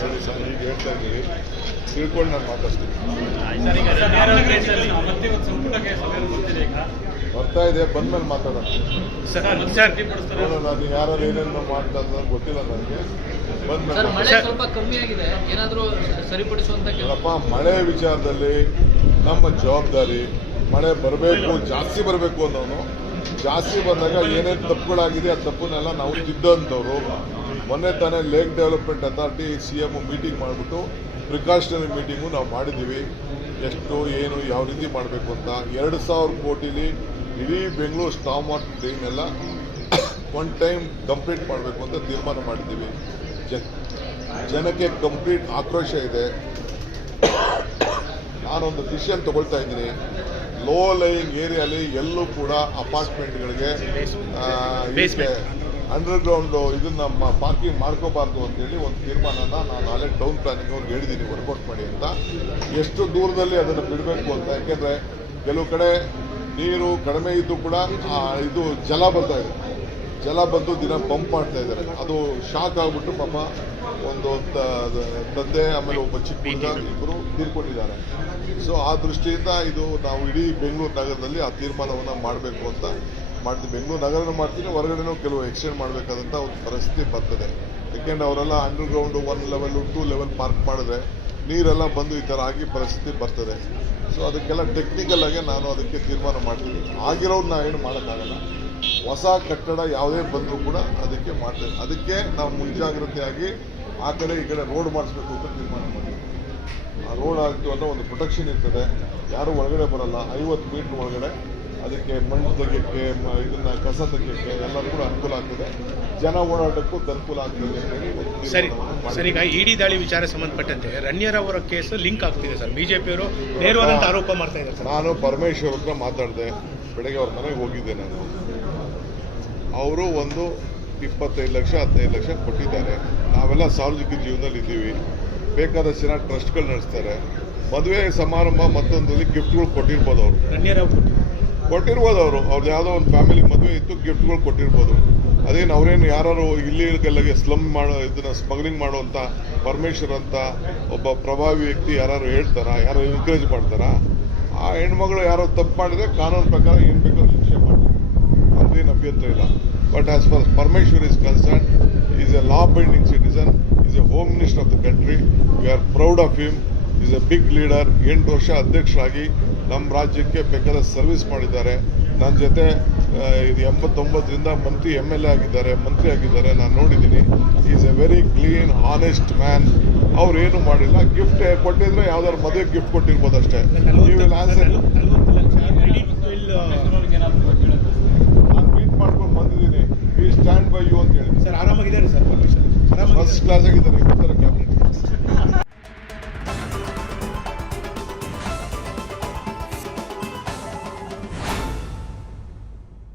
ಸರಿ ಸರಿ ಈಗ ಹೇಳ್ತಾ ಇದ್ದೀವಿ ತಿಳ್ಕೊಂಡು ನಾನು ಮಾತಾಡ್ತೀನಿ ಬರ್ತಾ ಇದೆ ಬಂದ್ಮೇಲೆ ಮಾತಾಡೋಣ. ಅದು ಯಾರು ಏನೇನು ಮಾಡ್ತಾ ಗೊತ್ತಿಲ್ಲ ನನಗೆ. ಬಂದ್ಮೇಲೆ ಸರ್ ಮಳೆ ಸ್ವಲ್ಪ ಕಮ್ಮಿ ಆಗಿದೆ. ಸರಿಪಡಿಸುವಂತ ಕೆಲಸ? ಮಳೆ ವಿಚಾರದಲ್ಲಿ ನಮ್ಮ ಜವಾಬ್ದಾರಿ ಮಳೆ ಬರಬೇಕು ಜಾಸ್ತಿ ಬರಬೇಕು ಅನ್ನೋನು. ಜಾಸ್ತಿ ಬಂದಾಗ ಏನೇನು ತಪ್ಪುಗಳಾಗಿದೆ ಆ ತಪ್ಪನ್ನೆಲ್ಲ ನಾವು ತಿದ್ದಂಥವ್ರು. ಮೊನ್ನೆ ತಾನೇ lake development authority C M meeting ಮಾಡಿಬಿಟ್ಟು ಪ್ರಿಕಾಷನರಿ ಮೀಟಿಂಗು ನಾವು ಮಾಡಿದ್ದೀವಿ. ಎಷ್ಟು ಏನು ಯಾವ ರೀತಿ ಮಾಡಬೇಕು ಅಂತ. ಎರಡು ಸಾವಿರ ಕೋಟಿಲಿ ಇಡೀ ಬೆಂಗಳೂರು ಸ್ಟಾಮ್ ವಾಟರ್ ಡ್ರೈನ್ ಎಲ್ಲ ಒನ್ ಟೈಮ್ ಕಂಪ್ಲೀಟ್ ಮಾಡಬೇಕು ಅಂತ ತೀರ್ಮಾನ ಮಾಡಿದ್ದೀವಿ. ಜ ಜನಕ್ಕೆ ಕಂಪ್ಲೀಟ್ ಆಕ್ರೋಶ ಇದೆ. ನಾನೊಂದು ಡಿಸಿಷನ್ ತಗೊಳ್ತಾ ಇದ್ದೀನಿ. ಲೋ ಲೈನ್ ಏರಿಯಾಲಿ ಎಲ್ಲೂ ಕೂಡ ಅಪಾರ್ಟ್ಮೆಂಟ್ಗಳಿಗೆ. ಅಂಡರ್ ಗ್ರೌಂಡ್ ಇದನ್ನ ಪಾರ್ಕಿಂಗ್ ಮಾಡ್ಕೋಬಾರ್ದು ಅಂತೇಳಿ ಒಂದು ತೀರ್ಮಾನನ ನಾನು ಆಲ್ರೆಡಿ ಟೌನ್ ಪ್ಲಾನಿಂಗ್ ಅವ್ರಿಗೆ ಹೇಳಿದ್ದೀನಿ ವರ್ಕೌಟ್ ಮಾಡಿ ಅಂತ. ಎಷ್ಟು ದೂರದಲ್ಲಿ ಅದನ್ನು ಬಿಡಬೇಕು ಅಂತ ಯಾಕೆಂದ್ರೆ ಕೆಲವು ಕಡೆ ನೀರು ಕಡಿಮೆ ಇದ್ದು ಕೂಡ ಇದು ಜಲ ಬರ್ತಾ ಇದೆ. ಜಲ ಬಂದು ದಿನ ಪಂಪ್ ಮಾಡ್ತಾ ಇದ್ದಾರೆ. ಅದು ಶಾಕ್ ಆಗಿಬಿಟ್ಟು ಪಾಪ ಒಂದು ತಂದೆ ಆಮೇಲೆ ಒಬ್ಬ ಚಿಕ್ಕ ಹುಡುಗ ಇಬ್ಬರು ತೀರ್ಕೊಂಡಿದ್ದಾರೆ. ಸೊ ಆ ದೃಷ್ಟಿಯಿಂದ ಇದು ನಾವು ಇಡೀ ಬೆಂಗಳೂರು ನಗರದಲ್ಲಿ ಆ ತೀರ್ಮಾನವನ್ನು ಮಾಡಬೇಕು ಅಂತ ಮಾಡ್ತೀವಿ ಬೆಂಗಳೂರು ನಗರನೂ ಮಾಡ್ತೀನಿ, ಹೊರಗಡೆನೂ ಕೆಲವು ಎಕ್ಸ್ಟೆಂಡ್ ಮಾಡಬೇಕಾದಂಥ ಒಂದು ಪರಿಸ್ಥಿತಿ ಬರ್ತದೆ. ಯಾಕೆಂದ್ರೆ ಅವರೆಲ್ಲ under ground one level two level park ಮಾಡಿದ್ರೆ ನೀರೆಲ್ಲ ಬಂದು ಈ ಥರ ಆಗಿ ಪರಿಸ್ಥಿತಿ ಬರ್ತದೆ. ಸೊ ಅದಕ್ಕೆಲ್ಲ ಟೆಕ್ನಿಕಲ್ ಆಗಿ ನಾನು ಅದಕ್ಕೆ ತೀರ್ಮಾನ ಮಾಡ್ತೀನಿ. ಆಗಿರೋದು ಏನು ಮಾಡೋಕ್ಕಾಗಲ್ಲ. ಹೊಸ ಕಟ್ಟಡ ಯಾವುದೇ ಬಂದರೂ ಕೂಡ ಅದಕ್ಕೆ ಮಾಡ್ತೇವೆ. ಅದಕ್ಕೆ ನಾವು ಮುಂಜಾಗ್ರತೆಯಾಗಿ ಆ ಕಡೆ ಈ ಕಡೆ ರೋಡ್ ಮಾಡಿಸ್ಬೇಕು ಅಂತ ತೀರ್ಮಾನ ಮಾಡಿದ್ವಿ ಆ ರೋಡ್ ಆಗ್ತು ಅಂದರೆ ಒಂದು ಪ್ರೊಟೆಕ್ಷನ್ ಇರ್ತದೆ. ಯಾರು ಒಳಗಡೆ ಬರಲ್ಲ. ಐವತ್ತು ಮೀಟ್ರ್ ಒಳಗಡೆ ಅದಕ್ಕೆ ಮಣ್ಣು ತೆಗಿಯೋಕ್ಕೆ ಮ- ಇದನ್ನ ಕಸ ತೆಗಿಯೋಕ್ಕೆ ಎಲ್ಲ ಕೂಡ ಅನುಕೂಲ ಆಗ್ತದೆ. ಜನ ಓಡಾಟಕ್ಕೂ ಅನುಕೂಲ ಆಗ್ತದೆ ಸರಿ. ಸರ್ ಈಗ ಇಡಿ ದಾಳಿ ವಿಚಾರ ಸಂಬಂಧಪಟ್ಟಂತೆ ರಣ್ಯರ್ ಅವರ ಕೇಸ್ ಲಿಂಕ್ ಆಗ್ತಿದೆ ಸರ್. ಬಿಜೆಪಿಯವರು ನೇರವಾದಂತ ಆರೋಪ ಮಾಡ್ತಾ ಇದ್ದಾರೆ ಸರ್. ನಾನು ಪರಮೇಶ್ವರ್ ಹತ್ರ ಮಾತಾಡಿದೆ. ಬೆಳಗ್ಗೆ ಅವ್ರ ಮನೆಗೆ ಹೋಗಿದ್ದೆ ನಾನು. ಅವರು ಒಂದು ಇಪ್ಪತ್ತೈದು ಲಕ್ಷ ಹದಿನೈದು ಲಕ್ಷ ಕೊಟ್ಟಿದ್ದಾರೆ. ನಾವೆಲ್ಲ ಸಾರ್ವಜನಿಕ ಜೀವನದಲ್ಲಿ ಇದ್ದೀವಿ. ಬೇಕಾದಷ್ಟು ಜನ ಟ್ರಸ್ಟ್ಗಳು ನಡೆಸ್ತಾರೆ. ಮದುವೆ ಸಮಾರಂಭ ಮತ್ತೊಂದಲ್ಲಿ ಗಿಫ್ಟ್ಗಳು ಕೊಟ್ಟಿರ್ಬೋದು ಅವರು. ಕೊಟ್ಟಿರ್ಬೋದು ಅವರು. ಅವ್ರದ್ದು ಯಾವುದೋ ಒಂದು ಫ್ಯಾಮಿಲಿ ಮದುವೆ ಇತ್ತು ಗಿಫ್ಟ್ಗಳು ಕೊಟ್ಟಿರ್ಬೋದು. ಅದೇನು ಅವರೇನು ಯಾರು ಇಲ್ಲಿಗೆಲ್ಲಗೆ ಸ್ಲಮ್ ಮಾಡೋ, ಇದನ್ನು ಸ್ಮಗ್ಲಿಂಗ್ ಮಾಡುವಂಥ ಪರಮೇಶ್ವರ್ ಅಂತ ಒಬ್ಬ ಪ್ರಭಾವಿ ವ್ಯಕ್ತಿ ಯಾರು ಹೇಳ್ತಾರಾ ಯಾರು ಎನ್ಕರೇಜ್ ಮಾಡ್ತಾರಾ, ಆ ಹೆಣ್ಮಗಳು ಯಾರೋ ತಪ್ಪು ಮಾಡಿದ್ರೆ ಕಾನೂನು ಪ್ರಕಾರ ಏನು ಬೇಕಾದ್ರೂ ಶಿಕ್ಷೆ ಮಾಡ್ತಾರೆ. ಅದೇನು ಅಭ್ಯಂತರ ಇಲ್ಲ. But as for Parameshwar is concern is a law binding citizen is a home minister of the country we are proud of him is a big leader ಎಂಟು ವರ್ಷ ಅಧ್ಯಕ್ಷರಾಗಿ ನಮ್ಮ ರಾಜ್ಯಕ್ಕೆ ಬೇಕಾದ ಸರ್ವಿಸ್ ಮಾಡಿದ್ದಾರೆ. ನನ್ನ ಜೊತೆ ಇದು ಎಂಬತ್ತೊಂಬತ್ತರಿಂದ ಮಂತ್ರಿ ಎಂ ಎಲ್ ಎ ಆಗಿದ್ದಾರೆ ಮಂತ್ರಿ ಆಗಿದ್ದಾರೆ ನಾನು ನೋಡಿದ್ದೀನಿ. Is a very clean honest man ಅವ್ರು ಏನು ಮಾಡಿಲ್ಲ ಗಿಫ್ಟ್ ಕೊಟ್ಟಿದ್ರೆ ಯಾವ್ದಾದ್ರು ಮದುವೆ ಗಿಫ್ಟ್ ಕೊಟ್ಟಿರ್ಬೋದು ಅಷ್ಟೇ. ನೀವು ಆನ್ಸರ್ ನಾನು ಮೀಟ್ ಮಾಡ್ಕೊಂಡು ಬಂದಿದ್ದೀನಿ. ವಿ ಸ್ಟ್ಯಾಂಡ್ ಬೈ ಯು ಅಂತ ಹೇಳಿ. ಸರ್ ಆರಾಮಾಗಿದ್ದಾರೆ ಸರ್ ಫಸ್ಟ್ ಕ್ಲಾಸ್ ಆಗಿದ್ದಾರೆ